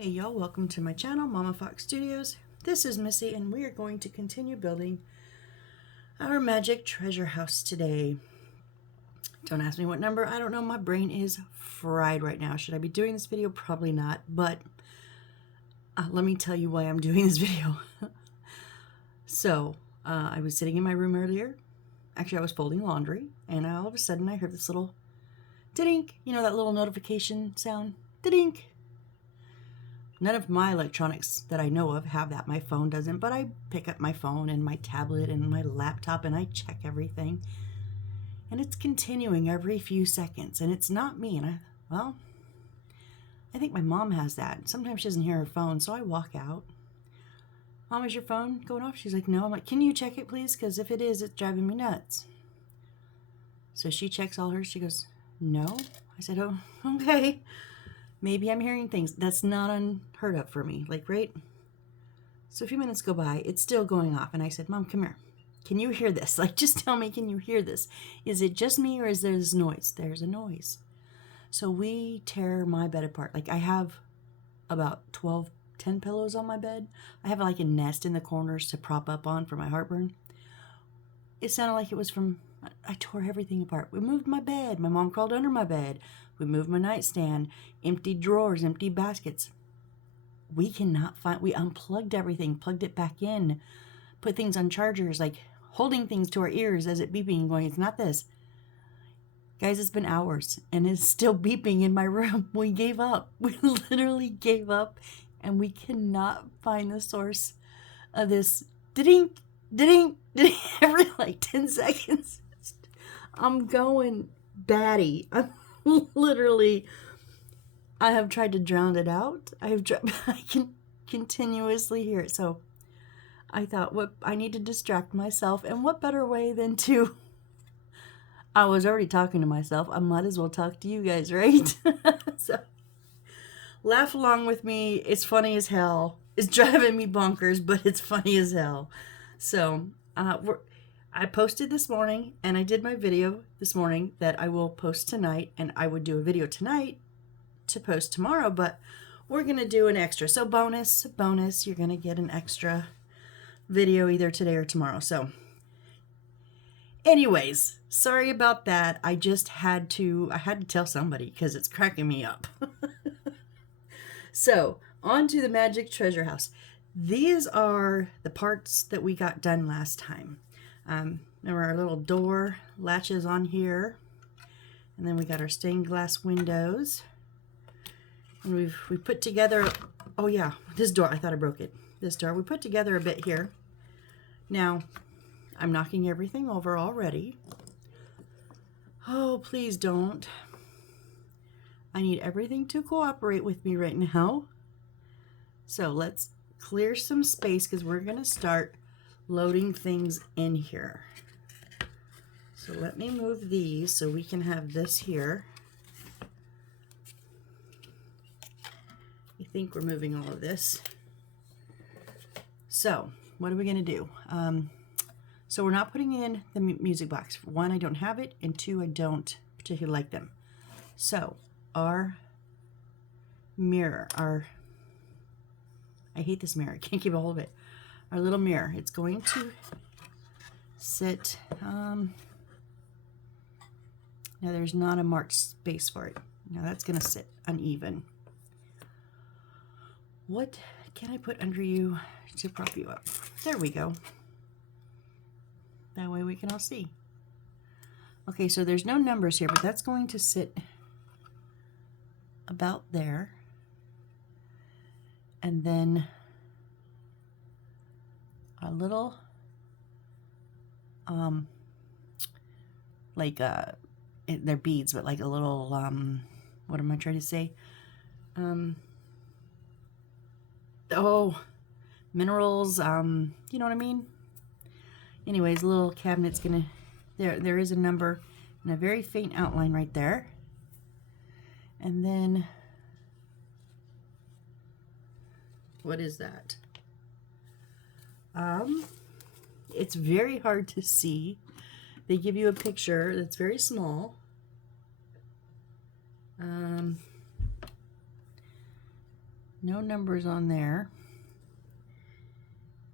Hey y'all, welcome to my channel, Mama Fox Studios. This is Missy and we are going to continue building our magic treasure house today. Don't ask me what number, I don't know, my brain is fried right now. Should I be doing this video? Probably not, but let me tell you why I'm doing this video. I was sitting in my room earlier. Actually, I was folding laundry and all of a sudden I heard this little dink, you know, that little notification sound, dink. None of my electronics that I know of have that. My phone doesn't, but I pick up my phone and my tablet and my laptop and I check everything. And it's continuing every few seconds. And it's not me. And I think my mom has that. Sometimes she doesn't hear her phone, so I walk out. Mom, is your phone going off? She's like, no. I'm like, can you check it, please? Because if it is, it's driving me nuts. So she checks all hers. She goes, no. I said, oh, okay. Maybe I'm hearing things. That's not unheard of for me. Like, right? So a few minutes go by. It's still going off. And I said, Mom, come here. Can you hear this? Like, just tell me, can you hear this? Is it just me or is there this noise? There's a noise. So we tear my bed apart. Like, I have about 10 pillows on my bed. I have like a nest in the corners to prop up on for my heartburn. It sounded like it was from, I tore everything apart. We moved my bed. My mom crawled under my bed. We moved my nightstand, empty drawers, empty baskets. We cannot find, we unplugged everything, plugged it back in, put things on chargers, like holding things to our ears as it beeping, going, it's not this. Guys, it's been hours and it's still beeping in my room. We gave up. We literally gave up and we cannot find the source of this ding, ding, ding every like 10 seconds. I'm going batty. I'm literally, I have tried to drown it out. I can continuously hear it. So I thought, what, I need to distract myself. And what better way than to, I was already talking to myself. I might as well talk to you guys, right? So laugh along with me. It's funny as hell. It's driving me bonkers, but it's funny as hell. So I posted this morning and I did my video this morning that I will post tonight, and I would do a video tonight to post tomorrow, but we're going to do an extra. So bonus, you're going to get an extra video either today or tomorrow. So anyways, sorry about that. I just had to tell somebody because it's cracking me up. So on to the magic treasure house. These are the parts that we got done last time. There were our little door latches on here. And then we got our stained glass windows. And we put together, oh yeah, this door, I thought I broke it. This door, we put together a bit here. Now, I'm knocking everything over already. Oh, please don't. I need everything to cooperate with me right now. So let's clear some space because we're going to start loading things in here. So let me move these so we can have this here. I think we're moving all of this. So what are we going to do? So we're not putting in the music box. One, I don't have it, and two, I don't particularly like them. So our mirror, I hate this mirror. I can't keep a hold of it. Our little mirror, it's going to sit, now there's not a marked space for it. Now that's going to sit uneven. What can I put under you to prop you up? There we go. That way we can all see. Okay, so there's no numbers here, but that's going to sit about there. And then a little, they're beads, but like a little, what am I trying to say? Oh, minerals, you know what I mean? Anyways, a little cabinet's gonna, there is a number and a very faint outline right there. And then, what is that? It's very hard to see. They give you a picture that's very small. No numbers on there.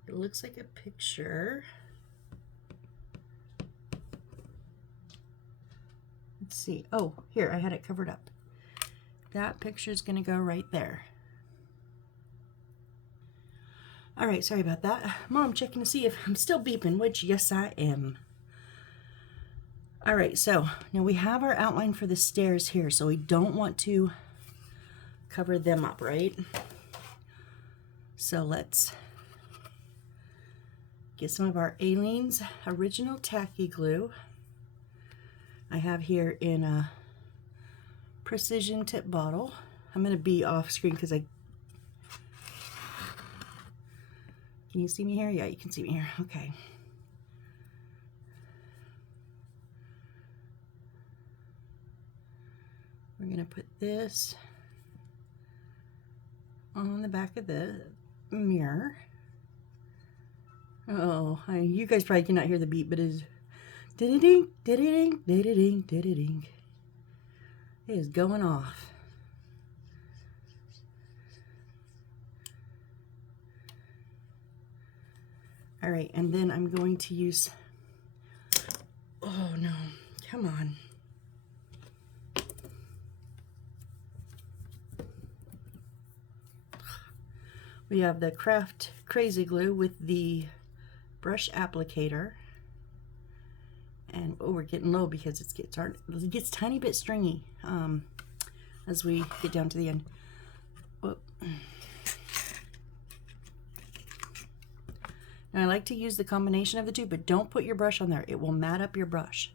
It looks like a picture. Let's see. Oh, here, I had it covered up. That picture is going to go right there. All right, sorry about that. Mom checking to see if I'm still beeping, which yes, I am. All right, so now we have our outline for the stairs here, so we don't want to cover them up, right? So let's get some of our Aleene's Original Tacky Glue. I have here in a precision tip bottle. I'm going to be off screen because can you see me here? Yeah, you can see me here. Okay. We're going to put this on the back of the mirror. Oh, you guys probably cannot hear the beep, but it is ding, ding, ding, ding. It is going off. All right, and then I'm going to use, oh no, come on. We have the Craft Crazy Glue with the brush applicator. And oh, we're getting low because it gets a tiny bit stringy as we get down to the end. Whoa. Now I like to use the combination of the two, but don't put your brush on there. It will mat up your brush.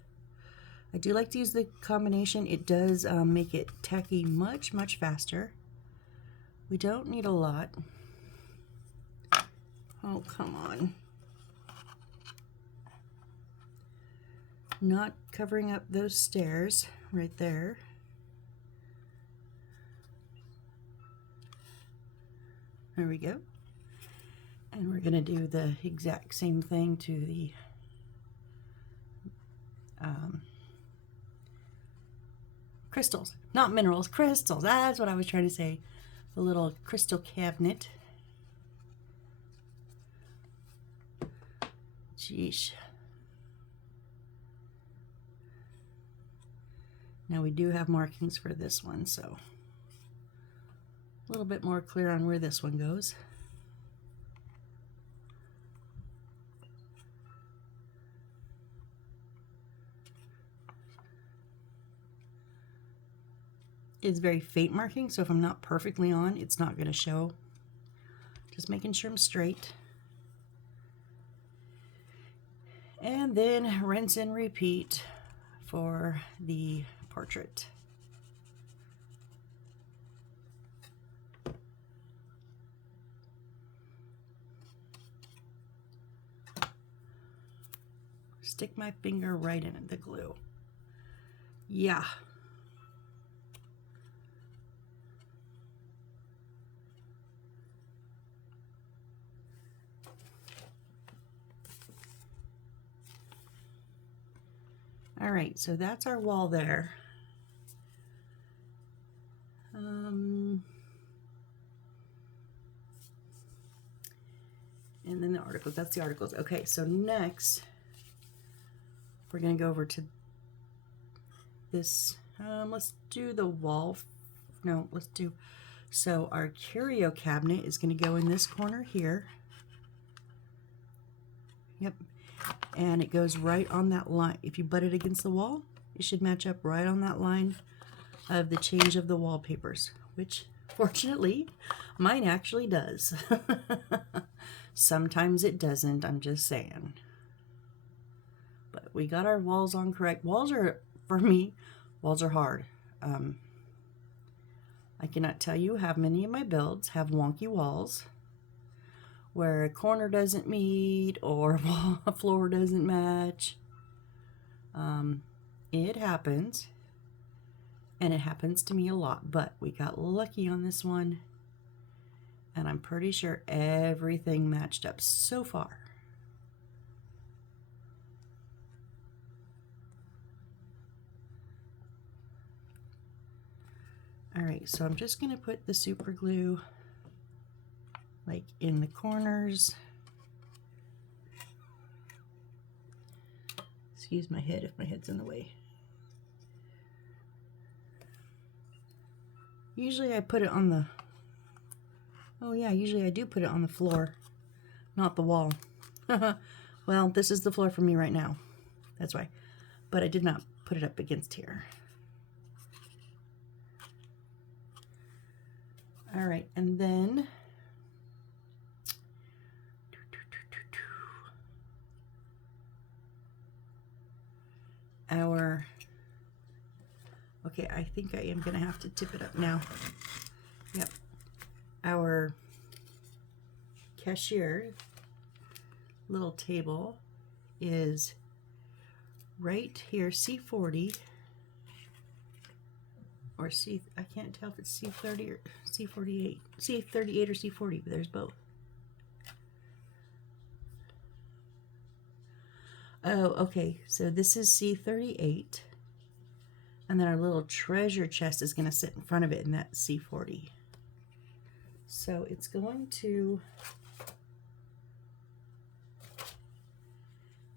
I do like to use the combination. It does make it tacky much, much faster. We don't need a lot. Oh, come on. Not covering up those stairs right there. There we go. And we're going to do the exact same thing to the crystals. Not minerals, crystals. That's what I was trying to say. The little crystal cabinet. Jeesh. Now we do have markings for this one, so a little bit more clear on where this one goes. It's very faint marking, so if I'm not perfectly on, it's not going to show. Just making sure I'm straight. And then rinse and repeat for the portrait. Stick my finger right in the glue. Yeah. All right, so that's our wall there. And then the articles, that's the articles. Okay, so next we're gonna go over to this, let's do the wall. No, let's do, so our curio cabinet is gonna go in this corner here. Yep, and it goes right on that line. If you butt it against the wall, it should match up right on that line of the change of the wallpapers, which fortunately mine actually does. Sometimes it doesn't, I'm just saying. But we got our walls on correct. Walls are, for me, walls are hard. I cannot tell you how many of my builds have wonky walls where a corner doesn't meet or a floor doesn't match. It happens, and it happens to me a lot, but we got lucky on this one, and I'm pretty sure everything matched up so far. All right, so I'm just going to put the super glue like in the corners. Excuse my head if my head's in the way. Usually I put it on the, oh yeah, usually I do put it on the floor, not the wall. Well, this is the floor for me right now. That's why. But I did not put it up against here. All right, and then our, okay, I think I am gonna have to tip it up now. Yep, our cashier little table is right here, C40, or I can't tell if it's C30 or C48, C38 or C40, but there's both. Oh, okay, so this is C38, and then our little treasure chest is going to sit in front of it, and that's C40. So it's going to,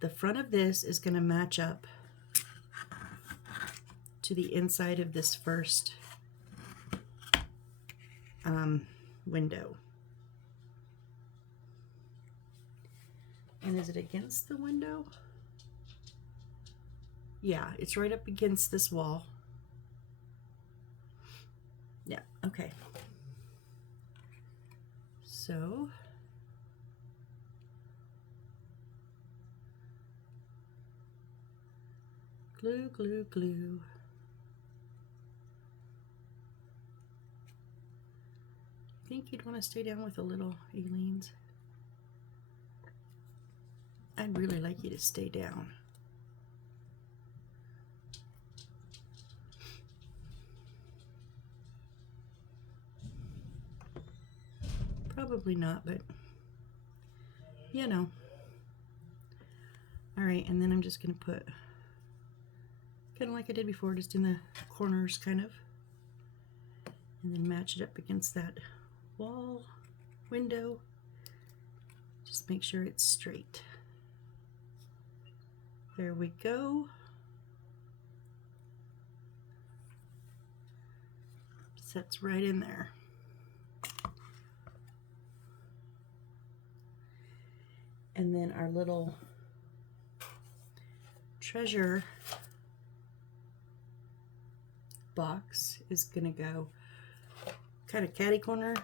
the front of this is going to match up to the inside of this first window. And is it against the window? Yeah, it's right up against this wall. Yeah, okay. So glue, glue, glue. I think you'd want to stay down with a little, Aleen's. I'd really like you to stay down. Probably not, but you know. All right, and then I'm just going to put, kind of like I did before, just in the corners, kind of. And then match it up against that wall, window. Just make sure it's straight. There we go. Sets right in there. And then our little treasure box is gonna go kind of catty corner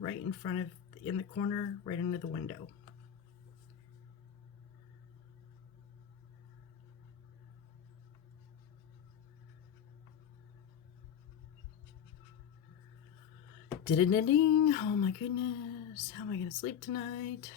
right in front of, in the corner, right under the window. Ding! Oh my goodness, how am I gonna sleep tonight?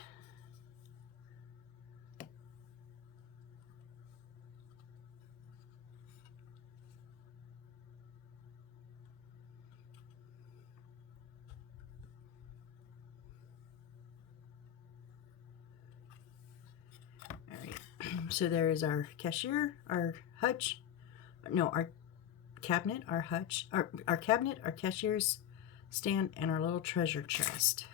So there is our cashier, our hutch, no, our cabinet, our hutch, our cabinet, our cashier's stand, and our little treasure chest.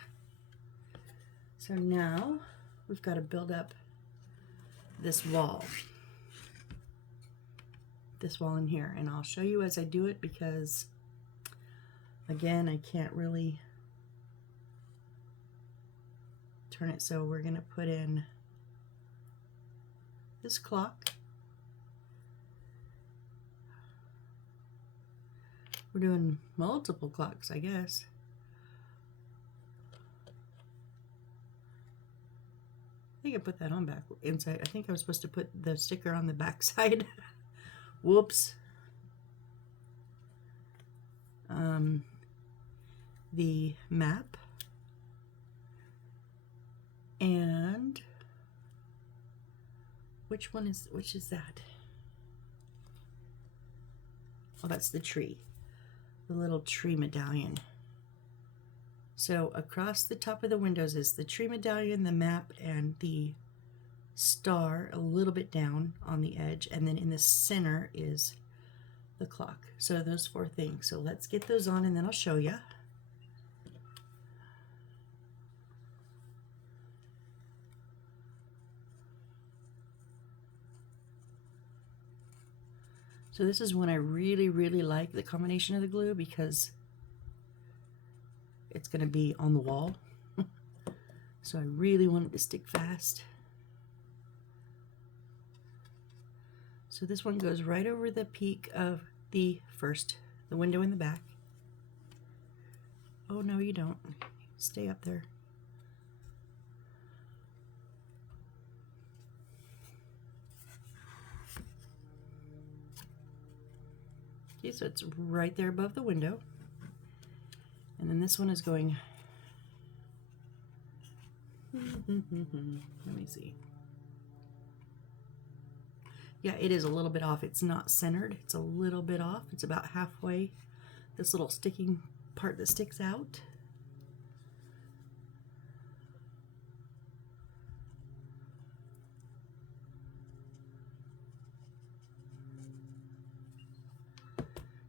So now we've got to build up this wall in here, and I'll show you as I do it, because again, I can't really turn it. So we're going to put in this clock. We're doing multiple clocks, I guess. I think I put that on back inside. I think I was supposed to put the sticker on the back side. Whoops. The map. And which is that? Oh, that's the tree. The little tree medallion. So across the top of the windows is the tree medallion, the map, and the star a little bit down on the edge, and then in the center is the clock. So those four things. So let's get those on, and then I'll show you. So this is when I really, really like the combination of the glue because it's going to be on the wall. So I really want it to stick fast. So this one goes right over the peak of the window in the back. Oh no, you don't. Stay up there. Okay, so it's right there above the window. And then this one is going, let me see. Yeah, it is a little bit off. It's not centered. It's a little bit off. It's about halfway. This little sticking part that sticks out.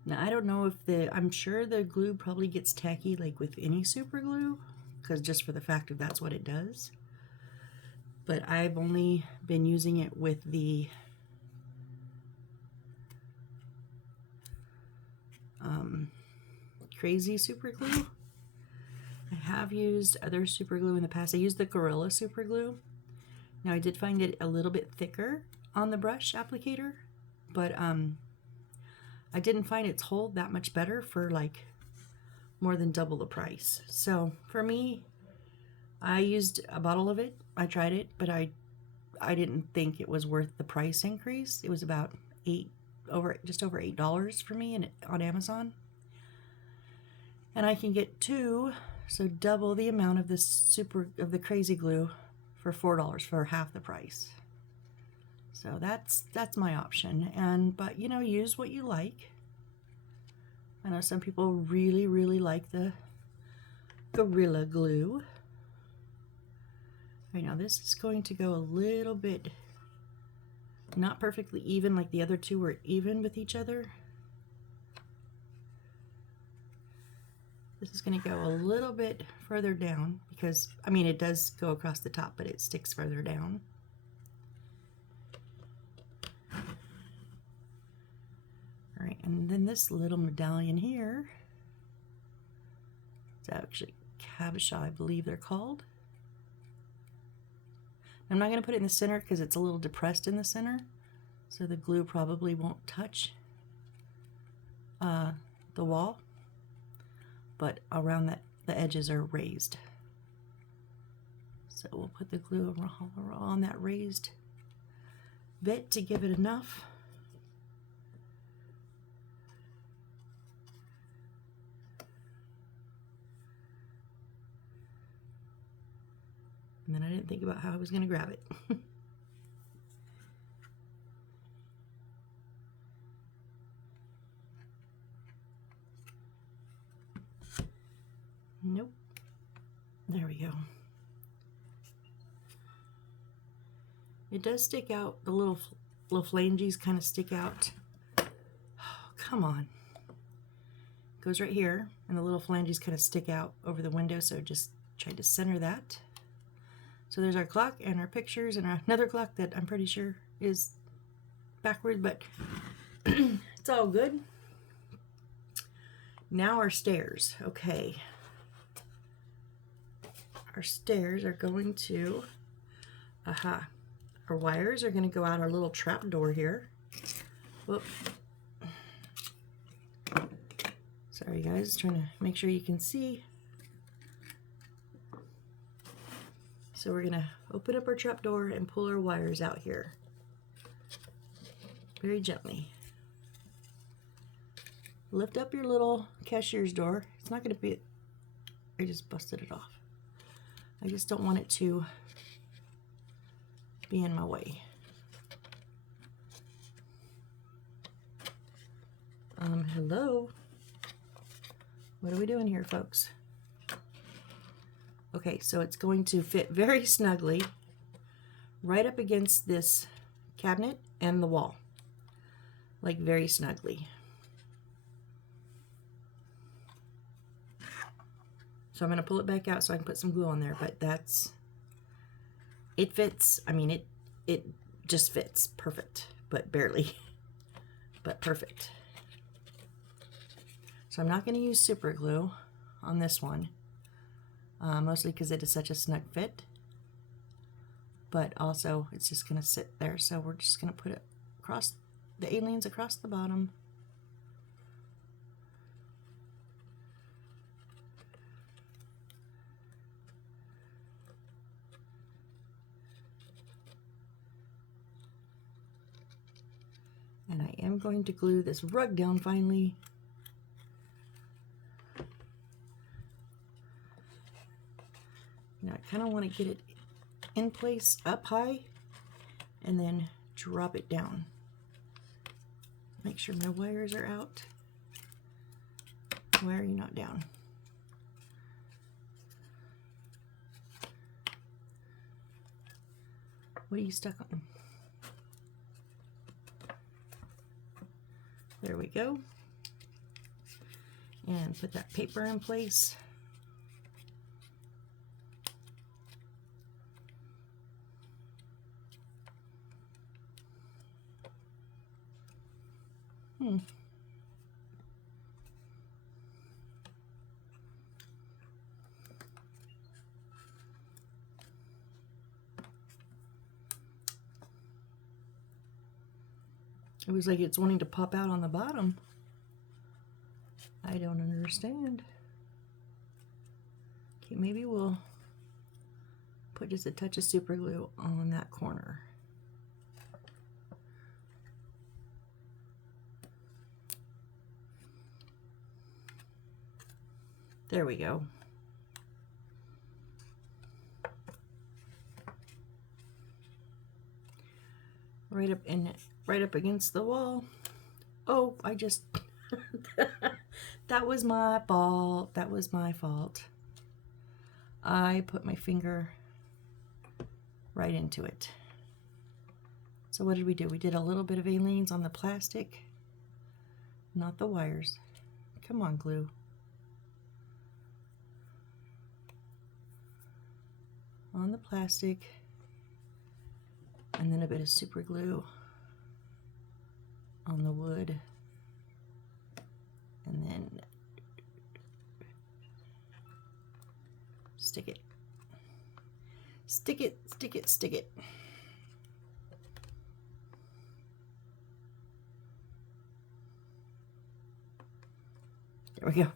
Now, I don't know if I'm sure the glue probably gets tacky like with any super glue, because just for the fact of that's what it does. But I've only been using it with the Crazy super glue. I have used other super glue in the past. I used the Gorilla super glue. Now I did find it a little bit thicker on the brush applicator, but I didn't find its hold that much better for like more than double the price. So for me, I used a bottle of it. I tried it, but I didn't think it was worth the price increase. It was about just over $8 for me on Amazon. And I can get 2, so double the amount of the Crazy glue for $4 for half the price. So that's my option. But you know, use what you like. I know some people really, really like the Gorilla Glue. Right now, this is going to go a little bit, not perfectly even like the other two were even with each other. This is going to go a little bit further down because, I mean, it does go across the top, but it sticks further down. All right, and then this little medallion here, it's actually cabochon, I believe they're called. I'm not going to put it in the center because it's a little depressed in the center, so the glue probably won't touch the wall, but around that the edges are raised. So we'll put the glue on that raised bit to give it enough. And then I didn't think about how I was going to grab it. Nope. There we go. It does stick out. The little flanges kind of stick out. Oh, come on. It goes right here, and the little flanges kind of stick out over the window, so just try to center that. So there's our clock and our pictures and another clock that I'm pretty sure is backward, but it's all good. Now our stairs. Okay. Our stairs are going to, our wires are going to go out our little trap door here. Whoop. Sorry guys, trying to make sure you can see. So we're going to open up our trap door and pull our wires out here. Very gently. Lift up your little cashier's door. It's not going to be, I just busted it off. I just don't want it to be in my way. Hello? What are we doing here, folks? Okay, so it's going to fit very snugly right up against this cabinet and the wall. Like very snugly. So I'm going to pull it back out so I can put some glue on there, but it fits. I mean, it just fits perfect, but barely. but perfect. So I'm not going to use super glue on this one, mostly because it is such a snug fit, but also it's just going to sit there. So we're just going to put it across the aliens across the bottom. And I am going to glue this rug down finally. Now I kind of want to get it in place up high and then drop it down. Make sure my wires are out. Why are you not down? What are you stuck on? There we go. And put that paper in place. It was like it's wanting to pop out on the bottom. I don't understand. Okay, maybe we'll put just a touch of super glue on that corner. There we go. Right up against the wall. Oh, I just that was my fault. That was my fault. I put my finger right into it. So what did we do? We did a little bit of aliens on the plastic, not the wires. Come on, glue. On the plastic, and then a bit of super glue on the wood, and then stick it. Stick it, stick it, stick it. There we go.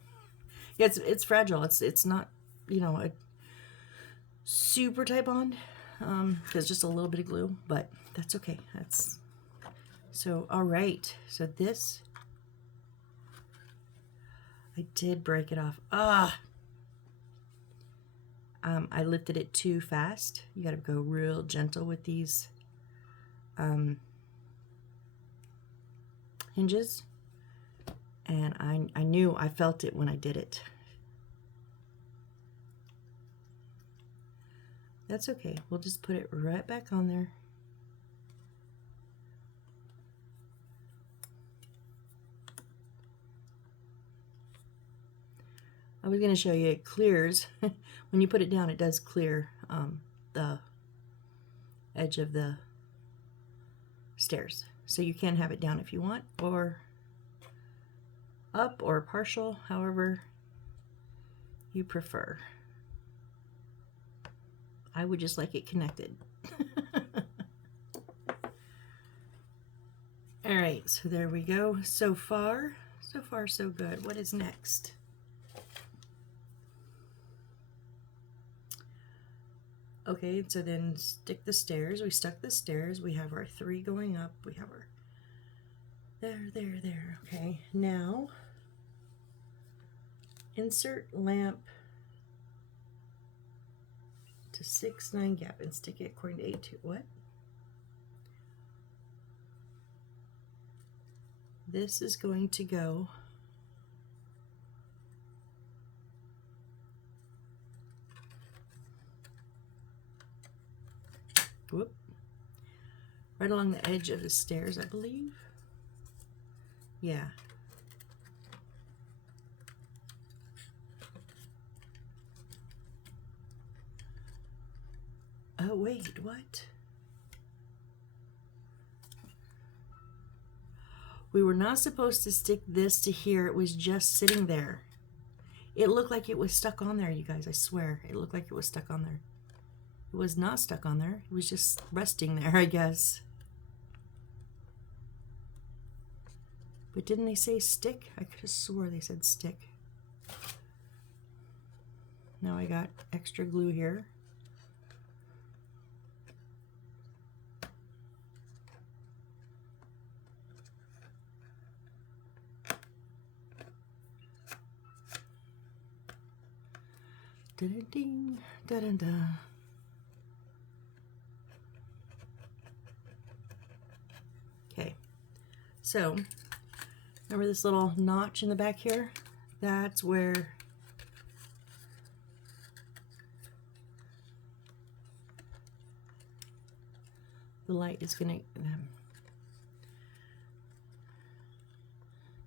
Yeah, it's fragile. It's not, you know, a super tight bond. There's just a little bit of glue, but that's okay. That's so all right. So this, I did break it off. I lifted it too fast. You got to go real gentle with these hinges, and I knew, I felt it when I did it. That's okay. We'll just put it right back on there. I was going to show you it clears. When you put it down, it does clear the edge of the stairs. So you can have it down if you want, or up, or partial, however you prefer. I would just like it connected. All right, so there we go. So far, so good. What is next? Okay, so then stick the stairs. We stuck the stairs. We have our 3 going up. We have our there. Okay, now insert lamp to 6-9 gap and stick it according to 8-2. What? This is going to go right along the edge of the stairs, I believe. Yeah. Oh, wait, what? We were not supposed to stick this to here. It was just sitting there. It looked like it was stuck on there, you guys. I swear. It looked like it was stuck on there. It was not stuck on there. It was just resting there, I guess. But didn't they say stick? I could have swore they said stick. Now I got extra glue here. Da-da-ding, da-da-da. Okay, so remember this little notch in the back here? That's where the light is gonna,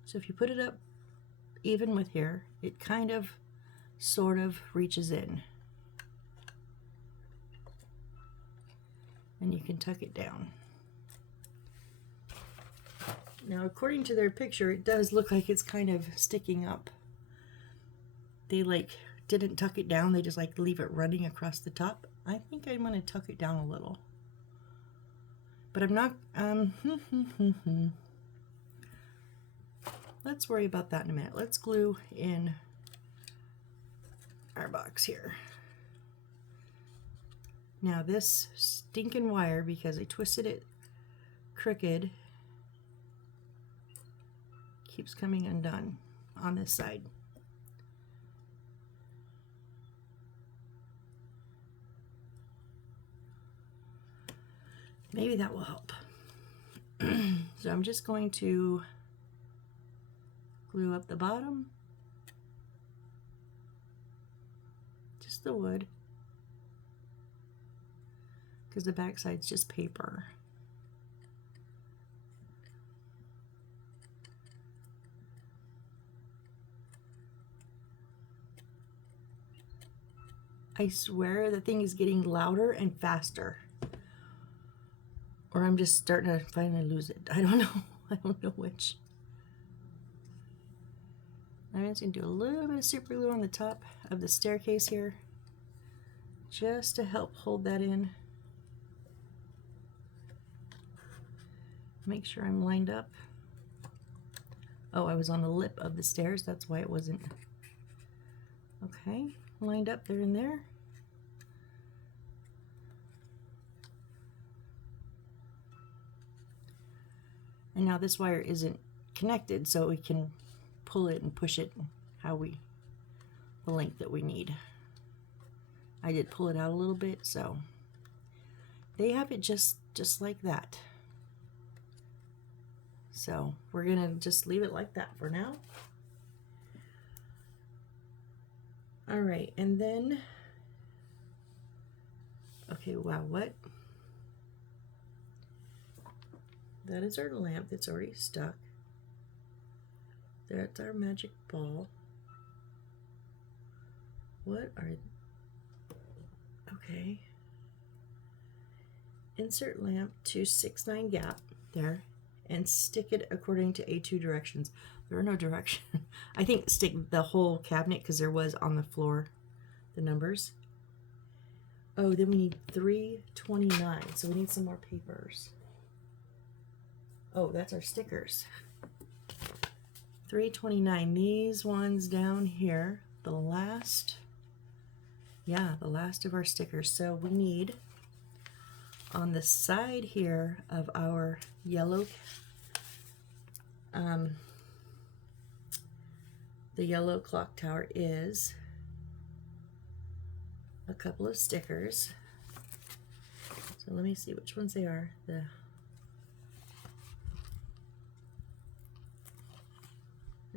so if you put it up even with here, it kind of sort of reaches in, and you can tuck it down. Now according to their picture, it does look like it's kind of sticking up. They like didn't tuck it down, they just like leave it running across the top. I think I'm going to tuck it down a little, but I'm not let's worry about that in a minute. Let's glue in our box here. Now this stinking wire, because I twisted it crooked, keeps coming undone on this side. Maybe that will help. So I'm just going to glue up the bottom, just the wood, because the back side's just paper. I swear the thing is getting louder and faster. Or I'm just starting to finally lose it. I don't know. I don't know which. I'm just going to do a little bit of super glue on the top of the staircase here, just to help hold that in. Make sure I'm lined up. Oh, I was on the lip of the stairs. That's why it wasn't. Okay, lined up there and there. And now this wire isn't connected, so we can pull it and push it the length that we need. I did pull it out a little bit, so they have it just like that. So we're gonna just leave it like that for now. All right, and then, okay, wow, what? That is our lamp that's already stuck. That's our magic ball. What are, okay. Insert lamp to 6-9 gap there and stick it according to A2 directions. There are no directions. I think stick the whole cabinet because there was on the floor the numbers. Oh, then we need 329, so we need some more papers. Oh, that's our stickers. 329, these ones down here, the last, yeah, the last of our stickers. So we need on the side here of our yellow, the yellow clock tower is a couple of stickers. So let me see which ones they are.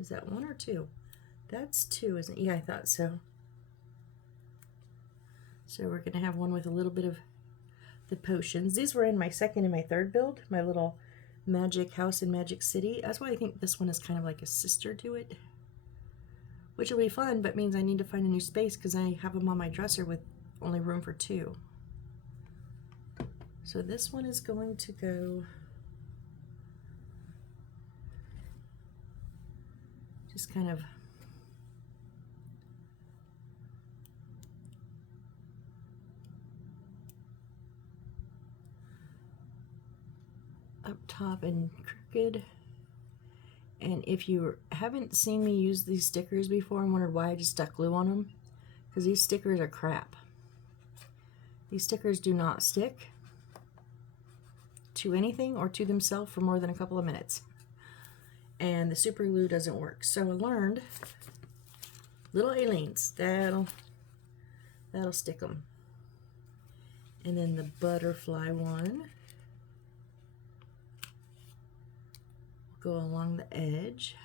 Is that 1 or 2? That's 2, isn't it? Yeah, I thought so. So we're gonna have one with a little bit of the potions. These were in my second and my third build, my little magic house in Magic City. That's why I think this one is kind of like a sister to it, which will be fun, but means I need to find a new space because I have them on my dresser with only room for 2. So this one is going to go Just kind of up top and crooked. And if you haven't seen me use these stickers before and wondered why I just stuck glue on them, because these stickers are crap. These stickers do not stick to anything or to themselves for more than a couple of minutes. And the super glue doesn't work. So I learned little Aleene's, that'll stick them. And then the butterfly one will go along the edge.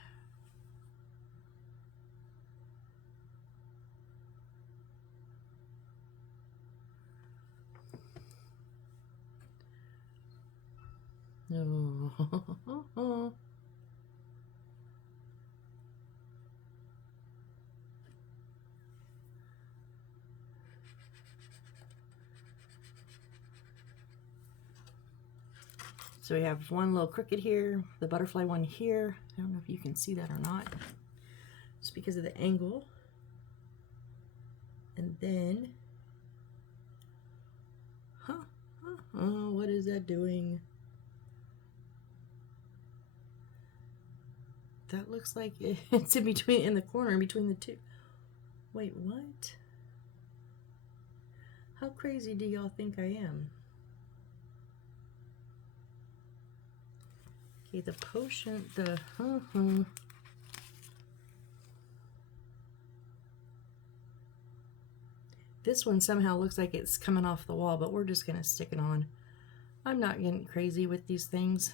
Oh. So we have one little crooked here, the butterfly one here. I don't know if you can see that or not, just because of the angle. And then, what is that doing? That looks like it's in between, in the corner, in between the two. Wait, what? How crazy do y'all think I am? Okay, the potion, this one somehow looks like it's coming off the wall, but we're just gonna stick it on. I'm not getting crazy with these things.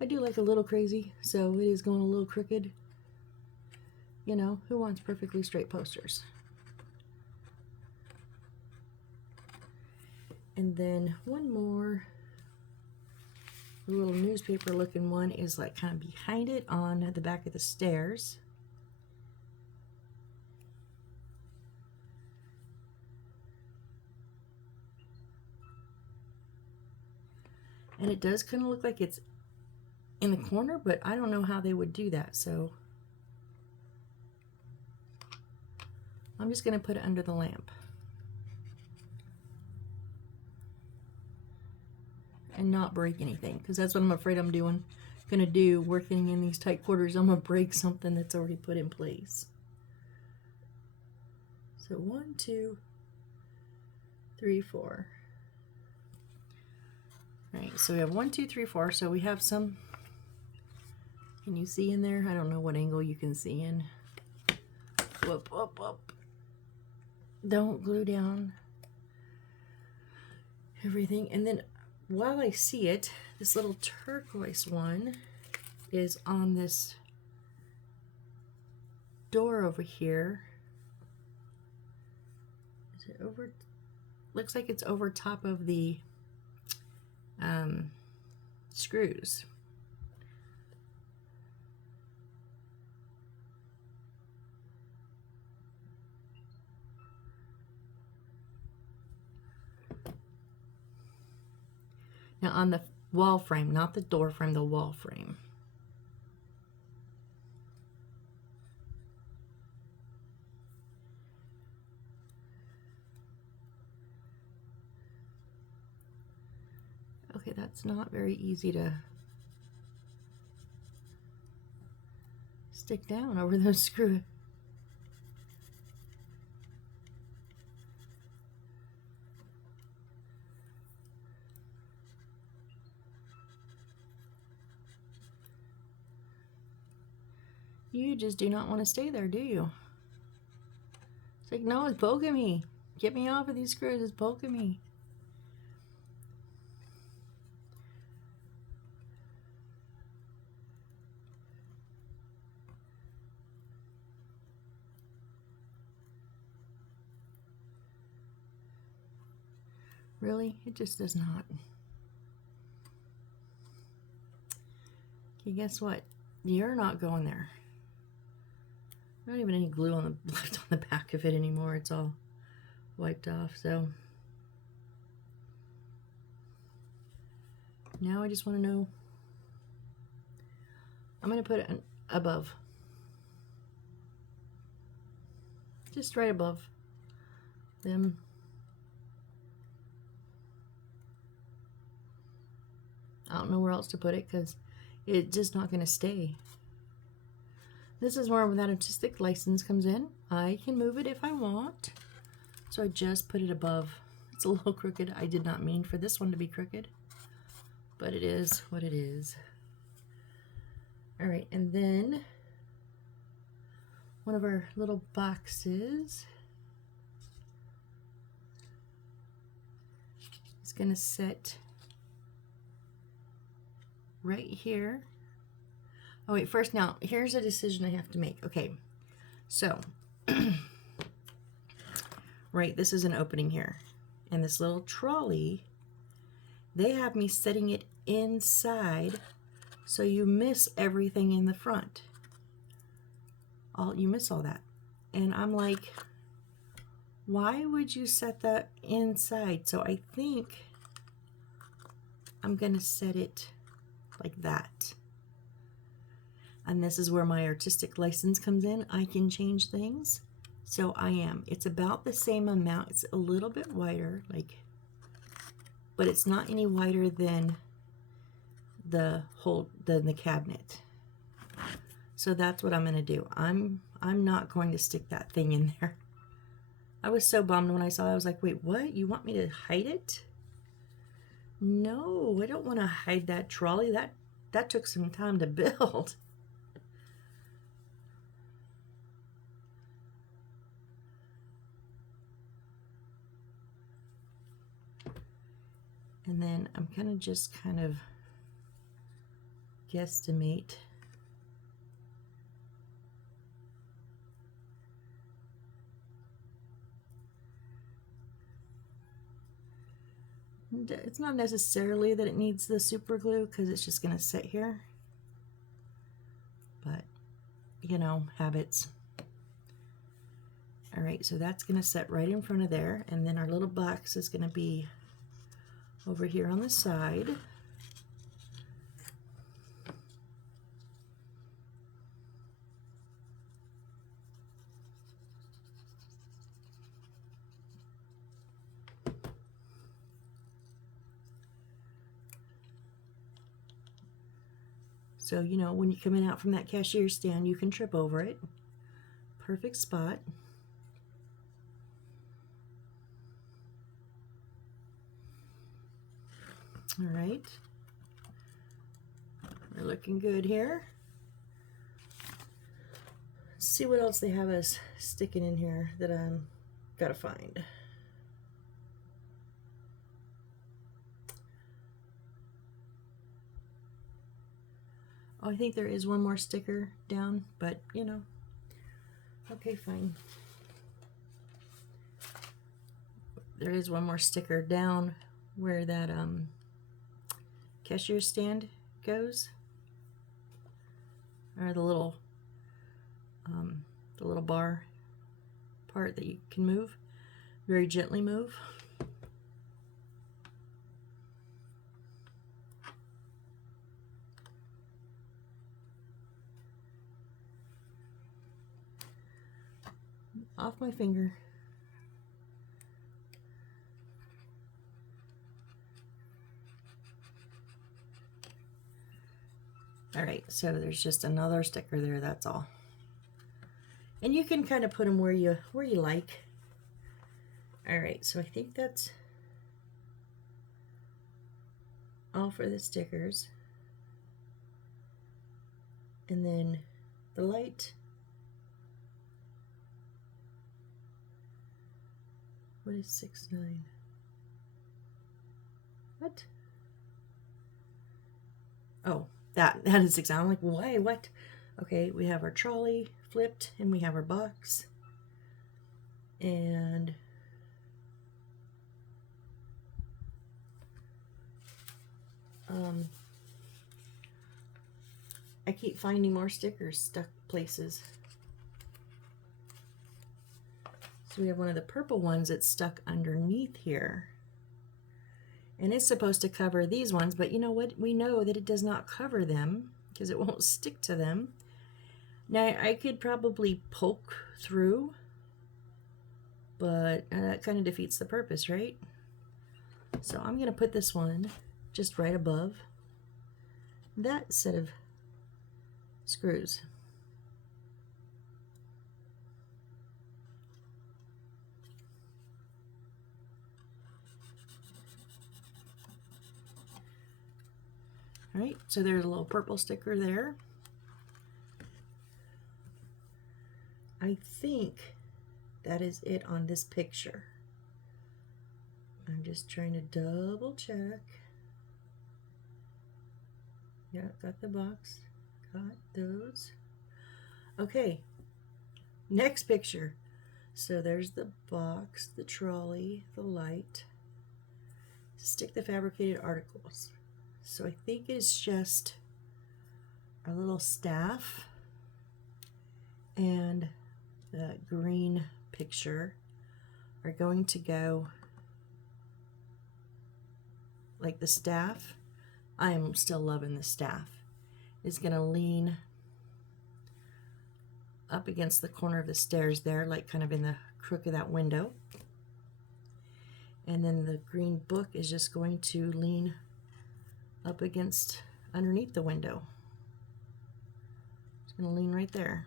I do like a little crazy, so it is going a little crooked. You know, who wants perfectly straight posters? And then one more little newspaper looking one is like kind of behind it on the back of the stairs. And it does kind of look like it's in the corner, but I don't know how they would do that, so I'm just going to put it under the lamp. And not break anything, because that's what I'm afraid I'm gonna do working in these tight quarters. I'm gonna break something that's already put in place. So 1, 2, 3, 4. Right, so we have 1, 2, 3, 4. So we have some. Can you see in there? I don't know what angle you can see in. Whoop, whoop, whoop. Don't glue down everything. And then while I see it, this little turquoise one is on this door over here. Is it over? Looks like it's over top of the screws. Now on the wall frame, not the door frame, the wall frame. Okay, that's not very easy to stick down over those screws. You just do not want to stay there, do you? It's like, no, it's poking me. Get me off of these screws, it's poking me. Really? It just does not. guess what? You're not going there. Not even any glue on the left on the back of it anymore. It's all wiped off. So now I just want to know. I'm going to put it above. Just right above them. I don't know where else to put it because it's just not going to stay. This is where that artistic license comes in. I can move it if I want. So I just put it above. It's a little crooked. I did not mean for this one to be crooked, but it is what it is. All right, and then one of our little boxes is going to set right here. Oh wait, first now, here's a decision I have to make. Okay, so, right, this is an opening here. And this little trolley, they have me setting it inside so you miss everything in the front. You miss all that. And I'm like, why would you set that inside? So I think I'm gonna set it like that. And this is where my artistic license comes in. I can change things. So I am. It's about the same amount. It's a little bit wider, but it's not any wider than the cabinet. So that's what I'm going to do. I'm not going to stick that thing in there. I was so bummed when I saw it. I was like, wait, what? You want me to hide it? No, I don't want to hide that trolley. That took some time to build. And then I'm gonna just kind of guesstimate. It's not necessarily that it needs the super glue because it's just gonna sit here. But, you know, habits. All right, so that's gonna sit right in front of there. And then our little box is gonna be over here on the side. So, you know, when you're coming out from that cashier stand, you can trip over it. Perfect spot. All right. We're looking good here. Let's see what else they have us sticking in here that I'm gotta find. Oh, I think there is one more sticker down, but you know, okay, fine. There is one more sticker down where that cashier stand goes, or the little bar part that you can move, very gently move. Off my finger. All right, so there's just another sticker there, that's all. And you can kind of put them where you like. All right, so I think that's all for the stickers. And then the light. What is 6.9? What? Oh, that is 6. I'm like, why? What? Okay, we have our trolley flipped, and we have our box, and I keep finding more stickers stuck places. So we have one of the purple ones that's stuck underneath here. And it's supposed to cover these ones, but you know what? We know that it does not cover them because it won't stick to them. Now I could probably poke through, but that kind of defeats the purpose, right? So I'm going to put this one just right above that set of screws. All right, so there's a little purple sticker there. I think that is it on this picture. I'm just trying to double check. Yeah, got the box, got those. Okay, next picture. So there's the box, the trolley, the light. Stick the fabricated articles. So I think it's just our little staff and the green picture are going to go like the staff. I am still loving the staff. Is going to lean up against the corner of the stairs there, like kind of in the crook of that window. And then the green book is just going to lean up against underneath the window. It's going to lean right there.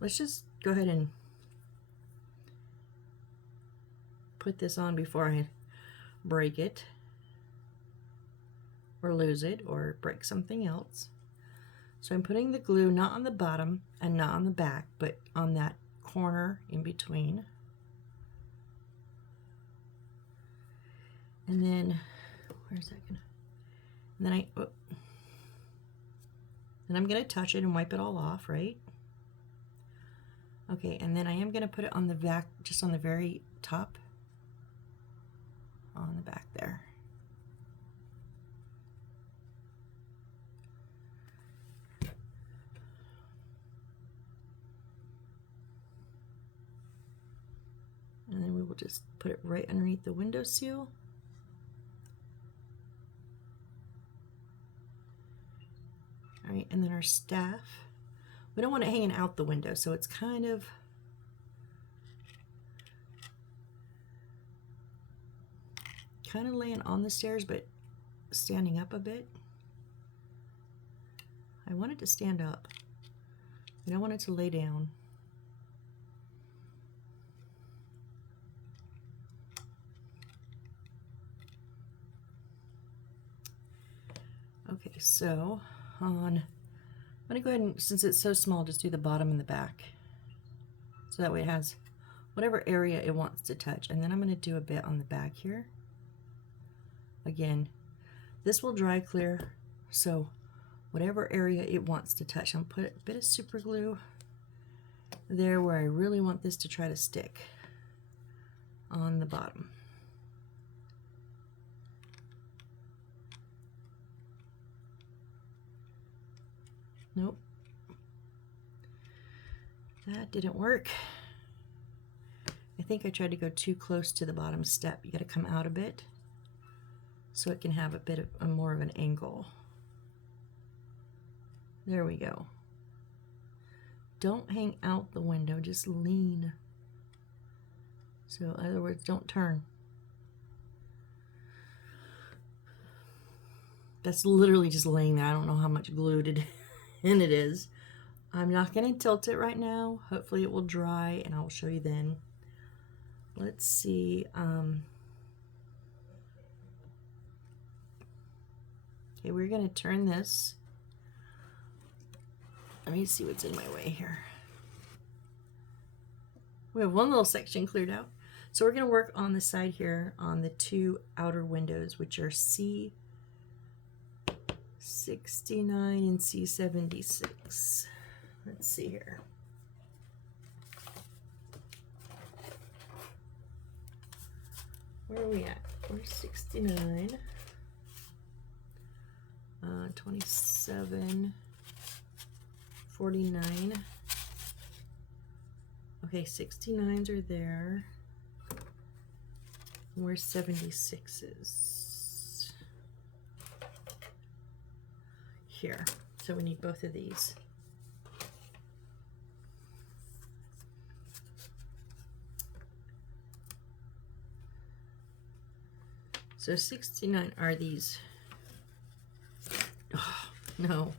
Let's just go ahead and put this on before I break it or lose it or break something else. So I'm putting the glue not on the bottom and not on the back, but on that corner in between. And then, where's that gonna? And then I'm gonna touch it and wipe it all off, right? Okay, and then I am gonna put it on the back, just on the very top, on the back there. And then we will just put it right underneath the window sill. All right, and then our staff. We don't want it hanging out the window, so it's kind of laying on the stairs, but standing up a bit. I want it to stand up. I don't want it to lay down. Okay, so I'm gonna go ahead and, since it's so small, just do the bottom and the back. So that way it has whatever area it wants to touch. And then I'm gonna do a bit on the back here. Again, this will dry clear, so whatever area it wants to touch. I'm gonna put a bit of super glue there where I really want this to try to stick on the bottom. Nope, that didn't work. I think I tried to go too close to the bottom step. You got to come out a bit so it can have a bit of a more of an angle. There we go. Don't hang out the window, just lean. So in other words, don't turn. That's literally just laying there. I don't know how much glued it in it is. I'm not going to tilt it right now. Hopefully it will dry and I'll show you then. Let's see. Okay, we're going to turn this. Let me see what's in my way here. We have one little section cleared out. So we're going to work on the side here on the two outer windows, which are C69 and C76. Let's see here. Where are we at? We're 69. 27, 49. Okay, 69s are there. Where's 76s? Here. So we need both of these. So 69 are these, oh, no,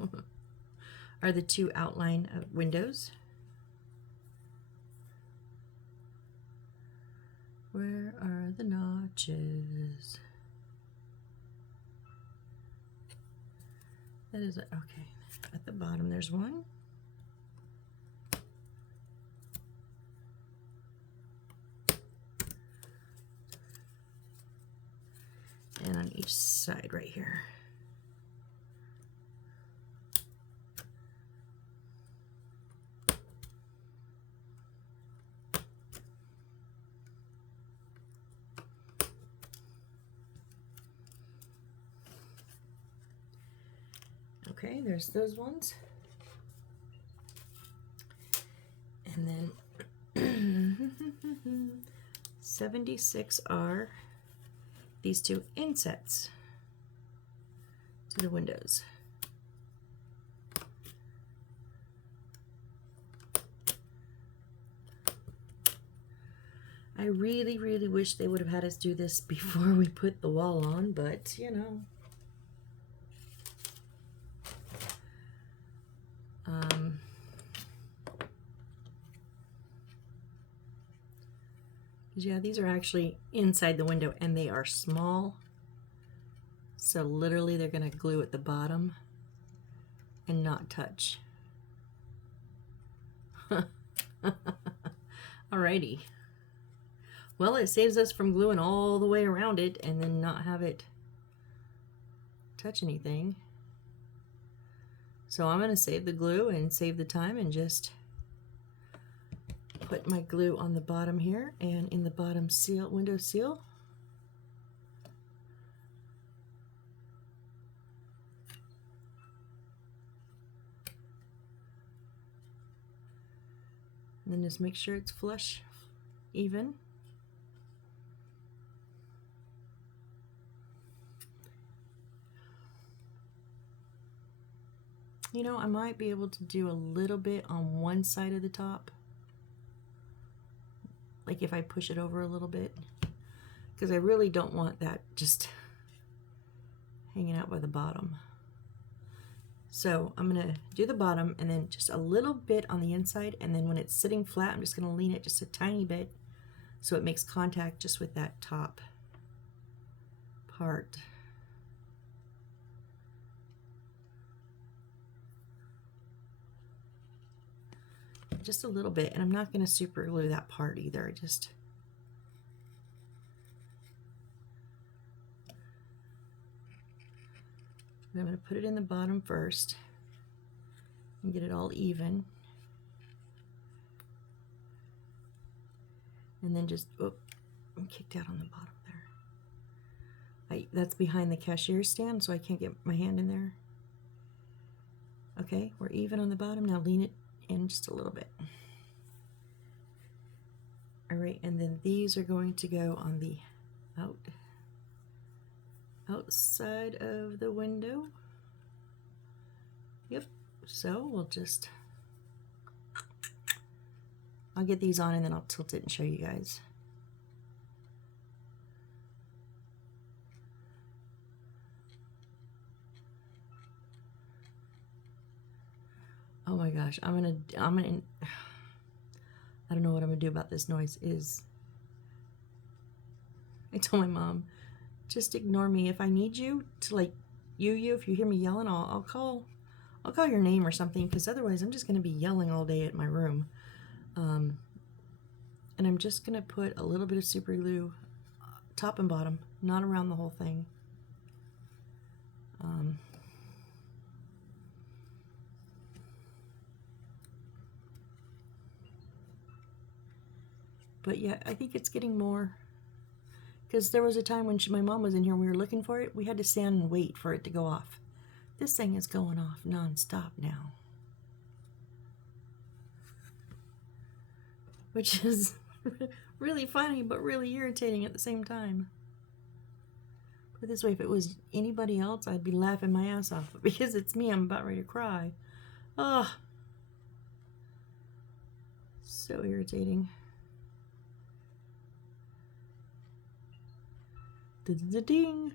are the two outline windows. Where are the notches? That is, okay, at the bottom there's one. And on each side right here. Okay, there's those ones. And then 76 are these two insets to the windows. I really, really wish they would have had us do this before we put the wall on, but you know. Yeah, these are actually inside the window and they are small. So literally they're going to glue at the bottom and not touch. Alrighty. Well, it saves us from gluing all the way around it and then not have it touch anything. So I'm going to save the glue and save the time and just put my glue on the bottom here and in the bottom seal, window seal. And then just make sure it's flush, even. You know, I might be able to do a little bit on one side of the top. Like if I push it over a little bit. Because I really don't want that just hanging out by the bottom. So I'm going to do the bottom and then just a little bit on the inside. And then when it's sitting flat, I'm just going to lean it just a tiny bit so it makes contact just with that top part. Just a little bit, and I'm not going to super glue that part either. I'm going to put it in the bottom first and get it all even. And then just, oh, I'm kicked out on the bottom there. That's behind the cashier stand, so I can't get my hand in there. Okay, we're even on the bottom. Now lean it in just a little bit. All right, and then these are going to go on the outside of the window. Yep, so we'll just, I'll get these on and then I'll tilt it and show you guys. Oh my gosh, I'm gonna, I don't know what I'm gonna do about this noise. I told my mom, just ignore me. If I need you to like if you hear me yelling, I'll call your name or something, because otherwise I'm just gonna be yelling all day at my room. And I'm just gonna put a little bit of super glue top and bottom, not around the whole thing. But yeah, I think it's getting more, because there was a time when my mom was in here and we were looking for it, we had to stand and wait for it to go off This thing is going off non-stop now. Which is really funny, but really irritating at the same time. Put it this way, if it was anybody else, I'd be laughing my ass off. But because it's me, I'm about ready to cry. Oh, so irritating. Ding.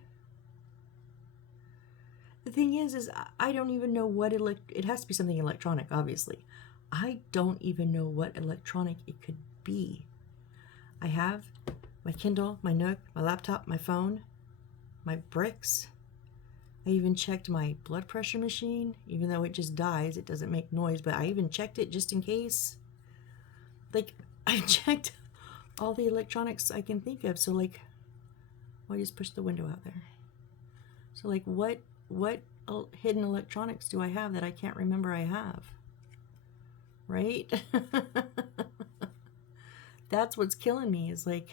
The thing is I don't even know what it has to be something electronic, obviously. I don't even know what electronic it could be. I have my Kindle, my Nook, my laptop, my phone, my bricks. I even checked my blood pressure machine, even though it just dies, it doesn't make noise, but I even checked it just in case. Like, I checked all the electronics I can think of, so like, I just pushed the window out there. So like, what hidden electronics do I have that I can't remember I have? Right? That's what's killing me, is like,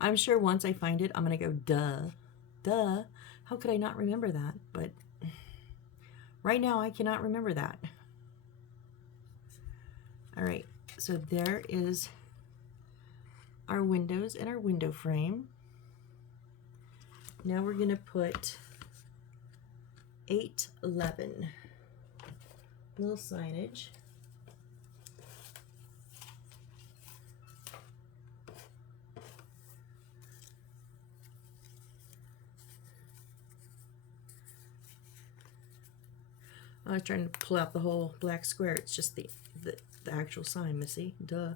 I'm sure once I find it, I'm gonna go, duh, how could I not remember that? But right now I cannot remember that. All right, so there is our windows and our window frame. Now we're gonna put 811 little signage. I was trying to pull out the whole black square. It's just the actual sign, Missy. Duh.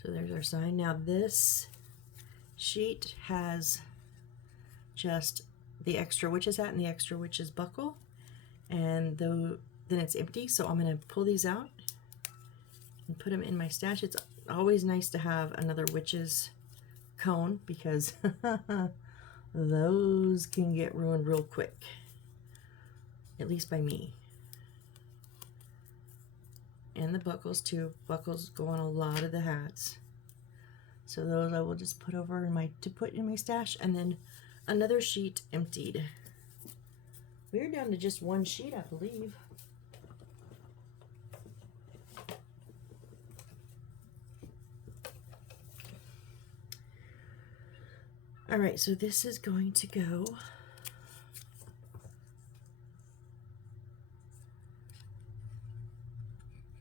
So there's our sign. Now this sheet has just the extra witch's hat and the extra witch's buckle, and then it's empty. So I'm going to pull these out and put them in my stash. It's always nice to have another witch's cone because those can get ruined real quick, at least by me. And the buckles too. Buckles go on a lot of the hats. So those I will just put over to put in my stash, and then another sheet emptied. We're down to just one sheet, I believe. All right, so this is going to go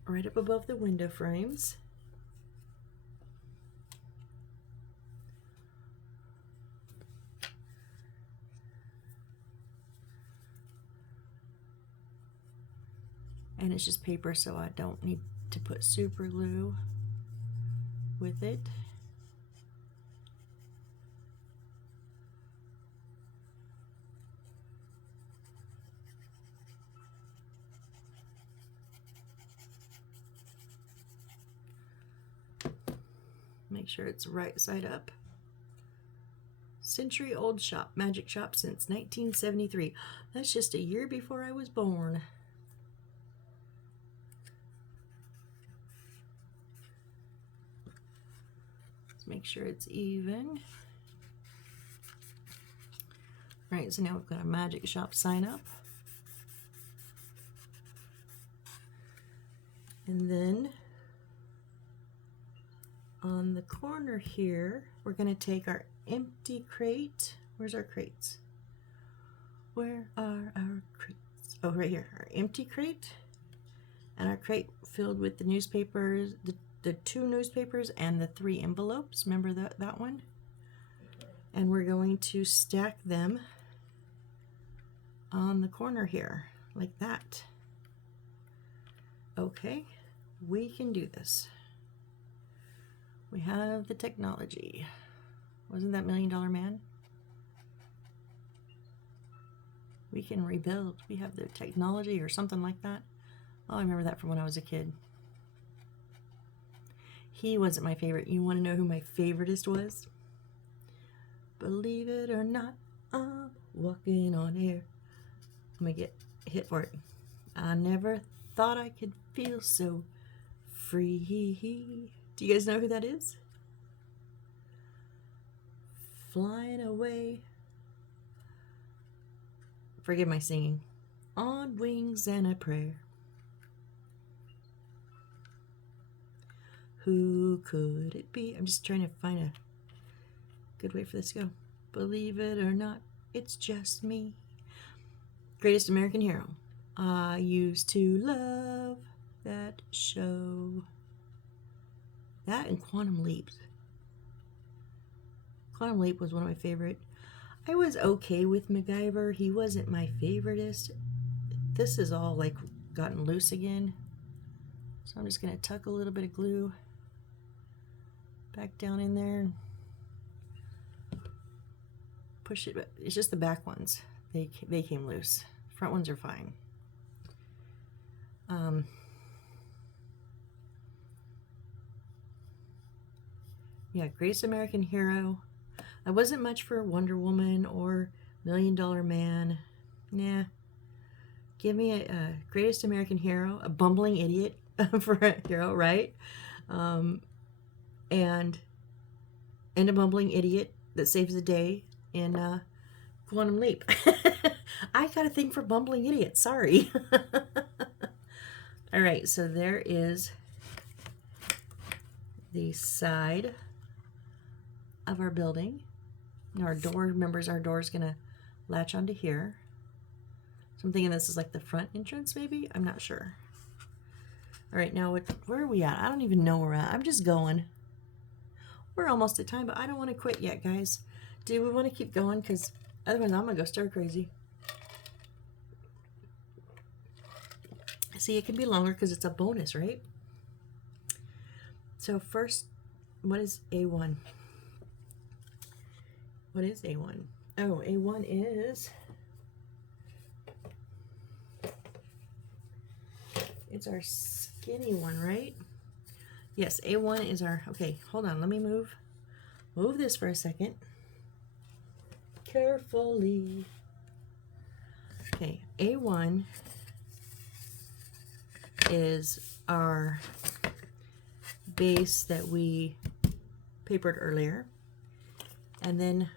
right up above the window frames. And it's just paper, so I don't need to put super glue with it. Make sure it's right side up. Century old shop, magic shop since 1973. That's just a year before I was born. Let's make sure it's even. All right, so now we've got a magic shop sign up. And then on the corner here, we're going to take our empty crate. Where's our crates? Where are our crates? Oh, right here. Our empty crate. And our crate filled with the newspapers, the 2 newspapers and the 3 envelopes. Remember that one? And we're going to stack them on the corner here, like that. Okay, we can do this. We have the technology. Wasn't that $1 Million Man? We can rebuild. We have the technology or something like that. Oh, I remember that from when I was a kid. He wasn't my favorite. You want to know who my favoritist was? Believe it or not, I'm walking on air. I'm gonna get hit for it. I never thought I could feel so free. Do you guys know who that is? Flying away. Forgive my singing. On wings and a prayer. Who could it be? I'm just trying to find a good way for this to go. Believe it or not, it's just me. Greatest American Hero. I used to love that show. That and Quantum Leap. Quantum Leap was one of my favorite. I was okay with MacGyver. He wasn't my favoriteest. This is all like gotten loose again. So I'm just going to tuck a little bit of glue back down in there. Push it. It's just the back ones. They came loose. Front ones are fine. Yeah, Greatest American Hero. I wasn't much for Wonder Woman or $1 Million Man. Nah. Give me a Greatest American Hero, a bumbling idiot for a hero, right? And a bumbling idiot that saves the day in Quantum Leap. I got a thing for bumbling idiots. Sorry. All right, so there is the side of our building. Now our door, remember, our door is going to latch onto here. So I'm thinking this is like the front entrance, maybe? I'm not sure. All right, now where are we at? I don't even know where we're at. I'm just going. We're almost at time, but I don't want to quit yet, guys. Do we want to keep going? Because otherwise I'm going to go stir crazy. See, it can be longer because it's a bonus, right? So first, what is A1? What is A1? Oh, A1 is... It's our skinny one, right? Yes, A1 is our... Okay, hold on. Let me move this for a second. Carefully. Okay, A1 is our base that we papered earlier. And then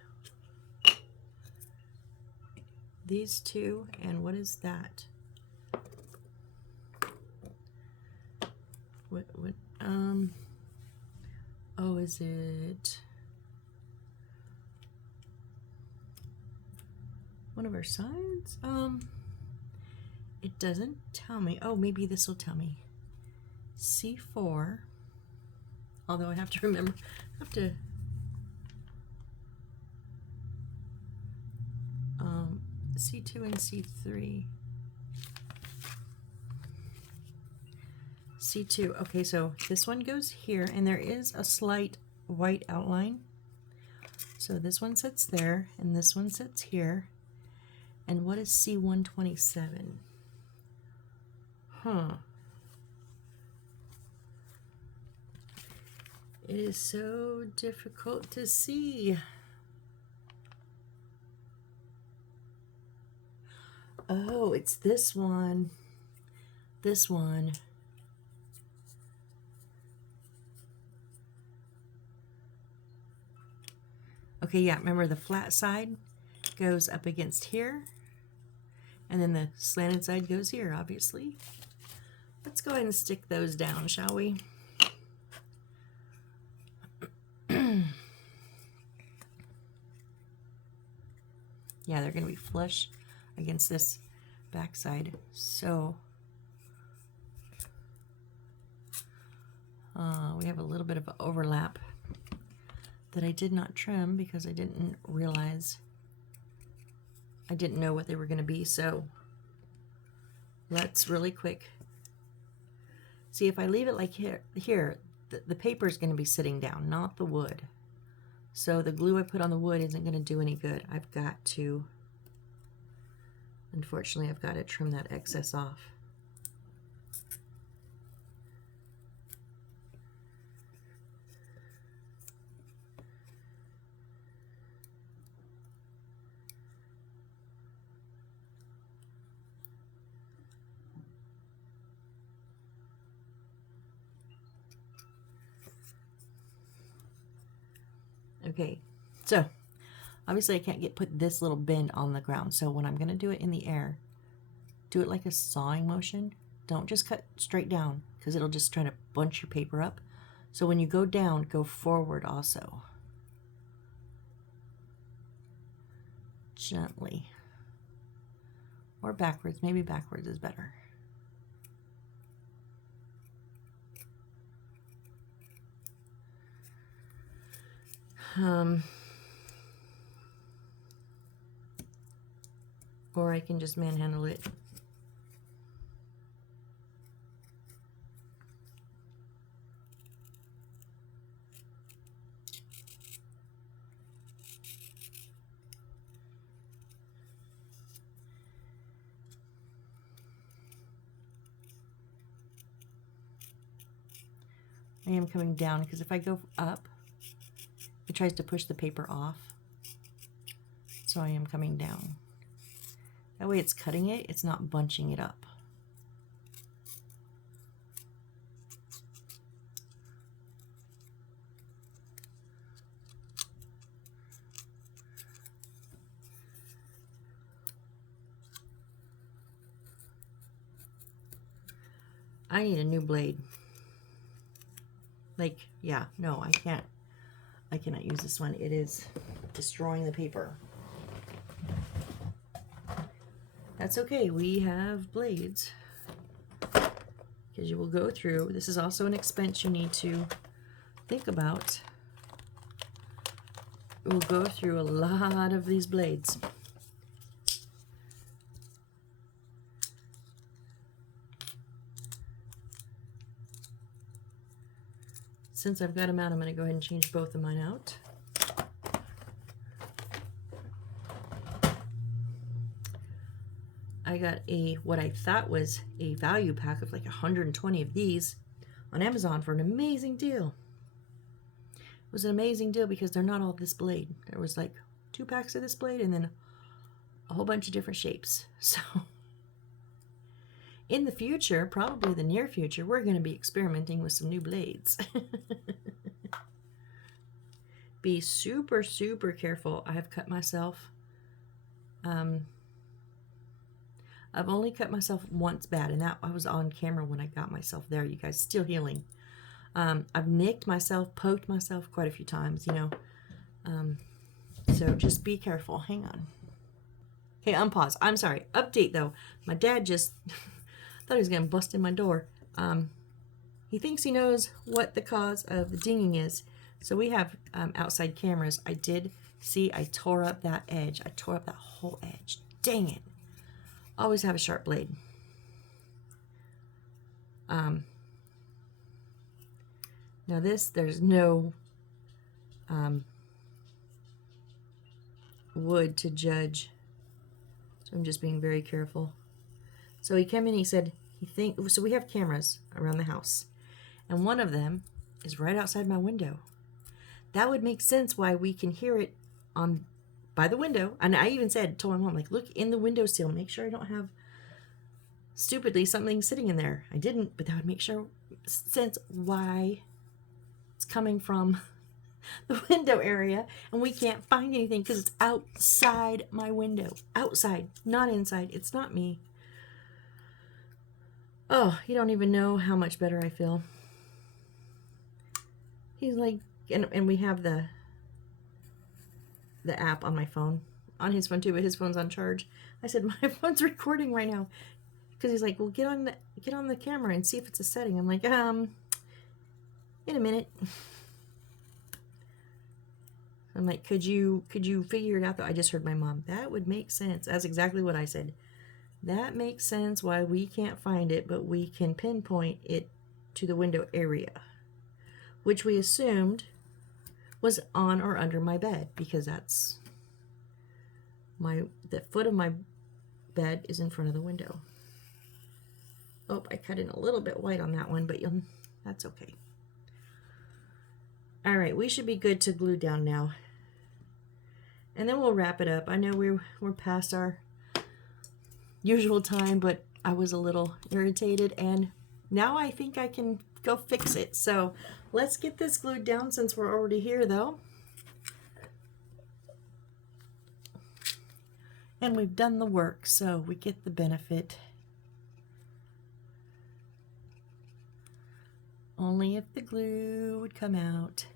these two, and what is that? Oh, is it one of our sides? It doesn't tell me. Oh, maybe this will tell me. C4. Although I have to remember, C2 and C3. C2. Okay, so this one goes here, and there is a slight white outline. So this one sits there, and this one sits here. And what is C127? Huh. It is so difficult to see. Oh, it's this one. This one. Okay, yeah, remember the flat side goes up against here, and then the slanted side goes here, obviously. Let's go ahead and stick those down, shall we? Yeah, they're going to be flush against this backside. So we have a little bit of overlap that I did not trim because I didn't realize, I didn't know what they were going to be. So let's really quick see, if I leave it like here, the paper is going to be sitting down, not the wood. So the glue I put on the wood isn't going to do any good. I've got to, unfortunately, I've got to trim that excess off. Okay, so obviously I can't put this little bend on the ground. So when I'm going to do it in the air, do it like a sawing motion. Don't just cut straight down because it'll just try to bunch your paper up. So when you go down, go forward also. Gently. Or backwards. Maybe backwards is better. Or I can just manhandle it. I am coming down because if I go up, it tries to push the paper off. So I am coming down. That way it's cutting it, it's not bunching it up. I need a new blade. Like, yeah, no, I can't. I cannot use this one. It is destroying the paper. That's okay. We have blades. Because you will go through. This is also an expense you need to think about. We'll go through a lot of these blades. Since I've got them out, I'm going to go ahead and change both of mine out. I got what I thought was a value pack of like 120 of these on Amazon for an amazing deal. It was an amazing deal because they're not all this blade. There was like 2 packs of this blade and then a whole bunch of different shapes. So in the future, probably the near future, we're going to be experimenting with some new blades. Be super, super careful. I have cut myself. I've only cut myself once bad, and that I was on camera when I got myself there. You guys, still healing. I've nicked myself, poked myself quite a few times, you know. So just be careful. Hang on. Okay, unpause. I'm sorry. Update, though. My dad just thought he was going to bust in my door. He thinks he knows what the cause of the dinging is. So we have outside cameras. I did see I tore up that edge. I tore up that whole edge. Dang it. Always have a sharp blade. Now this, there's no wood to judge. So I'm just being very careful. So he came in, he said, so we have cameras around the house. And one of them is right outside my window. That would make sense why we can hear it by the window. And I even told my mom, like, look in the windowsill, make sure I don't have stupidly something sitting in there. I didn't, but that would make sense why it's coming from the window area and we can't find anything because it's outside my window. Outside, not inside. It's not me. Oh, you don't even know how much better I feel. He's like, and we have the app on my phone, on his phone too, but his phone's on charge. I said, my phone's recording right now. Because he's like, well, get on the camera and see if it's a setting. I'm like, in a minute. I'm like, could you figure it out though? I just heard my mom. That would make sense. That's exactly what I said. That makes sense why we can't find it, but we can pinpoint it to the window area, which we assumed was on or under my bed because that's the foot of my bed is in front of the window. Oh, I cut in a little bit white on that one, but that's okay. All right, we should be good to glue down now. And then we'll wrap it up. I know we're past our usual time, but I was a little irritated, and now I think I can go fix it. So let's get this glued down since we're already here, though. And we've done the work, so we get the benefit. Only if the glue would come out.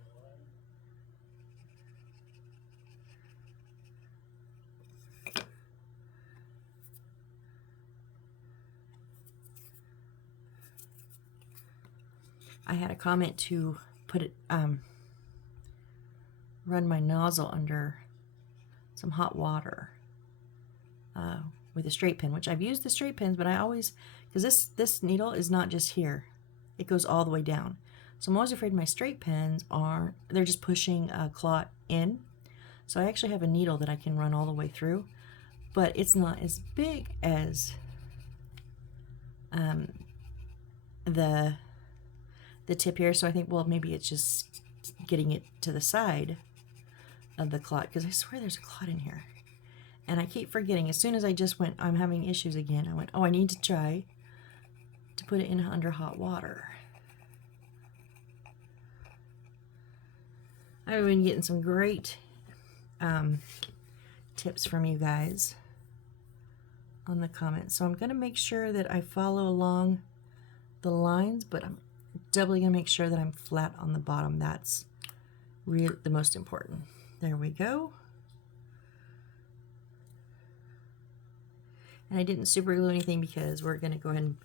I had a comment to put it, run my nozzle under some hot water with a straight pin, which I've used the straight pins, but I always, because this needle is not just here, it goes all the way down. So I'm always afraid my straight pins they're just pushing a clot in. So I actually have a needle that I can run all the way through, but it's not as big as the tip here. So I think, well, maybe it's just getting it to the side of the clot, because I swear there's a clot in here. And I keep forgetting. As soon as I just went, I'm having issues again, I went, oh, I need to try to put it in under hot water. I've been getting some great tips from you guys on the comments. So I'm going to make sure that I follow along the lines, but I'm doubly going to make sure that I'm flat on the bottom. That's really the most important. There we go. And I didn't super glue anything because we're going to go ahead and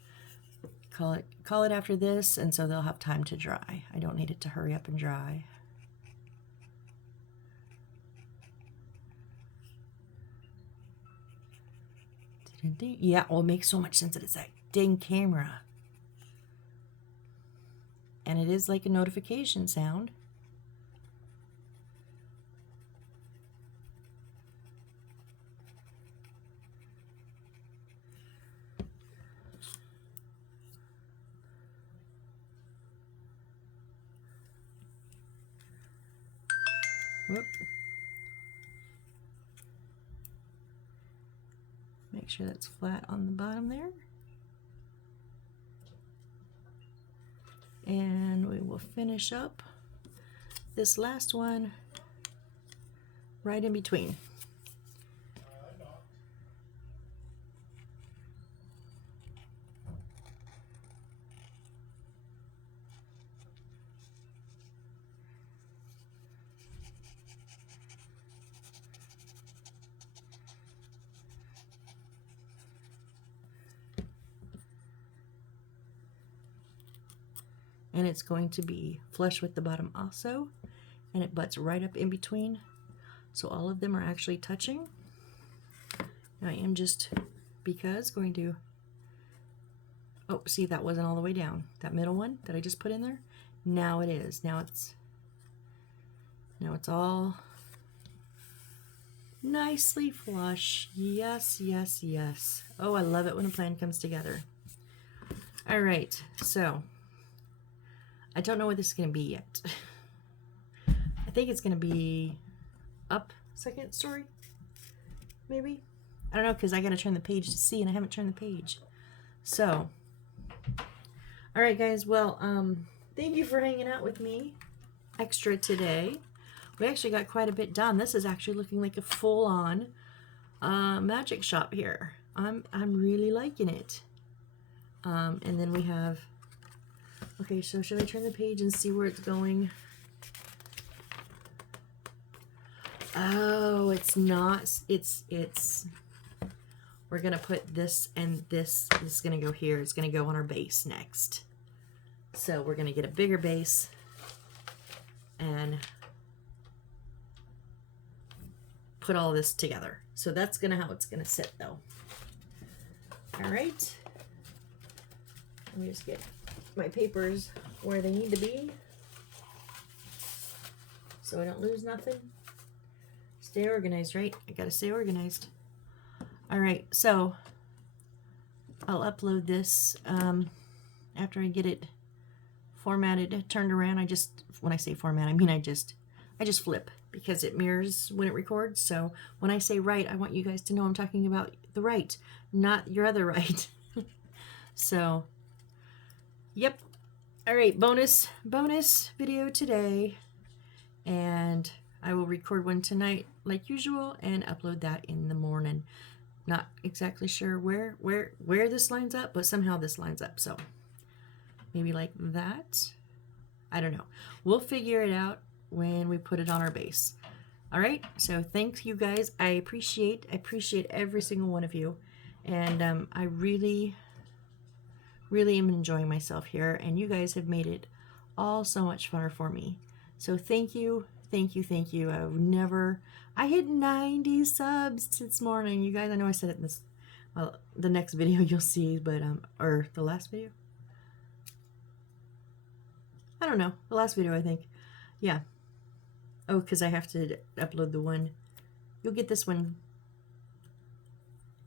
call it after this, and so they'll have time to dry. I don't need it to hurry up and dry. Yeah, well, it makes so much sense that it's that dang camera. And it is like a notification sound. Whoop. Make sure that's flat on the bottom there. And we will finish up this last one right in between. And it's going to be flush with the bottom also, and it butts right up in between, so all of them are actually touching. Now I am just, because, going to, oh, see, that wasn't all the way down. That middle one that I just put in there, now it is. Now it's all nicely flush. Yes, yes, yes. Oh, I love it when a plan comes together. All right, so I don't know what this is going to be yet. I think it's going to be up second story, maybe. I don't know, because I got to turn the page to see, and I haven't turned the page. So, all right, guys. Well, thank you for hanging out with me extra today. We actually got quite a bit done. This is actually looking like a full-on magic shop here. I'm really liking it. And then we have. Okay, so should I turn the page and see where it's going? Oh, it's not. It's. We're gonna put this and this. This is gonna go here. It's gonna go on our base next. So we're gonna get a bigger base and put all this together. So that's gonna how it's gonna sit, though. All right. Let me just get my papers where they need to be so I don't lose nothing. Stay organized, right? I gotta stay organized. All right, so I'll upload this after I get it formatted, turned around. When I say format, I mean I just flip, because it mirrors when it records. So when I say right, I want you guys to know I'm talking about the right, not your other right. So yep. All right, bonus video today, and I will record one tonight like usual and upload that in the morning. Not exactly sure where this lines up, but somehow this lines up. So maybe like that. I don't know. We'll figure it out when we put it on our base. All right. So thank you guys. I appreciate every single one of you. And I really am enjoying myself here. And you guys have made it all so much funner for me. So thank you. I hit 90 subs this morning. You guys, I know I said it in this, well, the next video you'll see, but, or the last video? I don't know. The last video, I think. Yeah. Oh, because I have to upload the one. You'll get this one.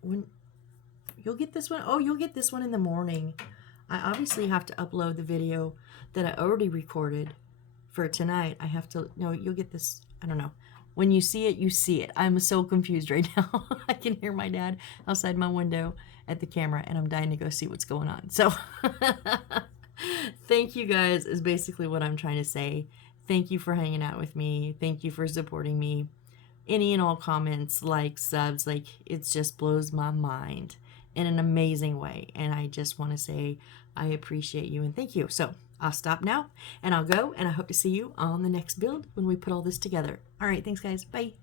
You'll get this one. Oh, you'll get this one in the morning. I obviously have to upload the video that I already recorded for tonight. I have to, no, you'll get this. I don't know. When you see it, you see it. I'm so confused right now. I can hear my dad outside my window at the camera, and I'm dying to go see what's going on. So thank you guys is basically what I'm trying to say. Thank you for hanging out with me. Thank you for supporting me. Any and all comments, likes, subs, like it just blows my mind in an amazing way. And I just want to say I appreciate you and thank you. So I'll stop now and I'll go, and I hope to see you on the next build when we put all this together. All right, thanks guys. Bye.